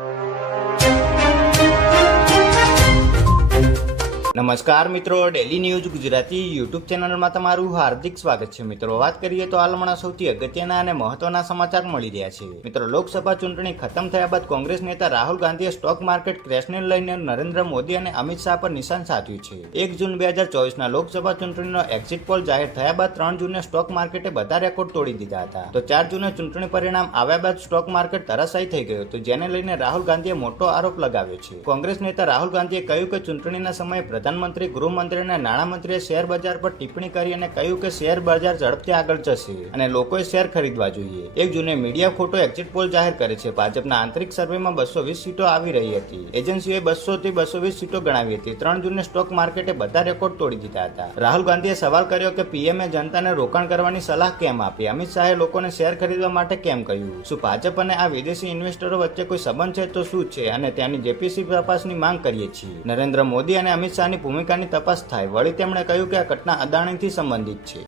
you. નમસ્કાર મિત્રો daily news Gujarati YouTube ચેનલમાં તમારું હાર્દિક સ્વાગત છે. મિત્રો, વાત કરીએ તો હાલમાં સૌથી અગત્યના અને મહત્વના સમાચાર મળી રહ્યા છે. મિત્રો, લોકસભા ચૂંટણી ખતમ થયા બાદ કોંગ્રેસ નેતા રાહુલ ગાંધીએ સ્ટોક માર્કેટ ક્રેશને લઈને નરેન્દ્ર મોદી અને અમિત શાહ પર નિશાન સાધ્યું છે. એક જૂન બે હજાર ચોવીસના લોકસભા ચૂંટણીનો એક્ઝિટ પોલ જાહેર થયા બાદ ત્રણ જૂને સ્ટોક માર્કેટે બધા રેકોર્ડ તોડી દીધા હતા. તો ચાર જૂને ચૂંટણી પરિણામ આવ્યા બાદ સ્ટોક માર્કેટ તરસાઈ થઈ ગયું હતું. જેને લઈને રાહુલ ગાંધીએ મોટો આરોપ લગાવ્યો છે. કોંગ્રેસ નેતા રાહુલ ગાંધીએ કહ્યું કે ચૂંટણીના સમયે પ્રધાનમંત્રી, ગૃહમંત્રી અને નાણામંત્રીએ શેર બજાર પર ટિપ્પણી કરી અને કહ્યું કે શેર બજાર ઝડપથી આગળ જશે અને લોકોએ શેર ખરીદવા જોઈએ. એક જૂને મીડિયા ખોટો એક્ઝિટ પોલ જાહેર કરે છે. ભાજપના આંતરિક સર્વેમાં બસો વીસ સીટો આવી રહી હતી. એજન્સીઓએ બસો થી બસો વીસ સીટો ગણાવી હતી. ત્રણ જૂને સ્ટોક માર્કેટે બધા રેકોર્ડ તોડી દીધા હતા. રાહુલ ગાંધીએ સવાલ કર્યો કે પીએમએ જનતાને રોકાણ કરવાની સલાહ કેમ આપી? અમિત શાહે લોકોને શેર ખરીદવા માટે કેમ કહ્યું? શું ભાજપ અને આ વિદેશી ઇન્વેસ્ટરો વચ્ચે કોઈ સંબંધ છે? તો શું છે? અને ત્યાંની જેપીસી તપાસની માંગ કરીએ છીએ. નરેન્દ્ર મોદી અને અમિત શાહની ભૂમિકાની તપાસ થાય. વળી તેમણે કહ્યું કે આ ઘટના અદાણીથી સંબંધિત છે.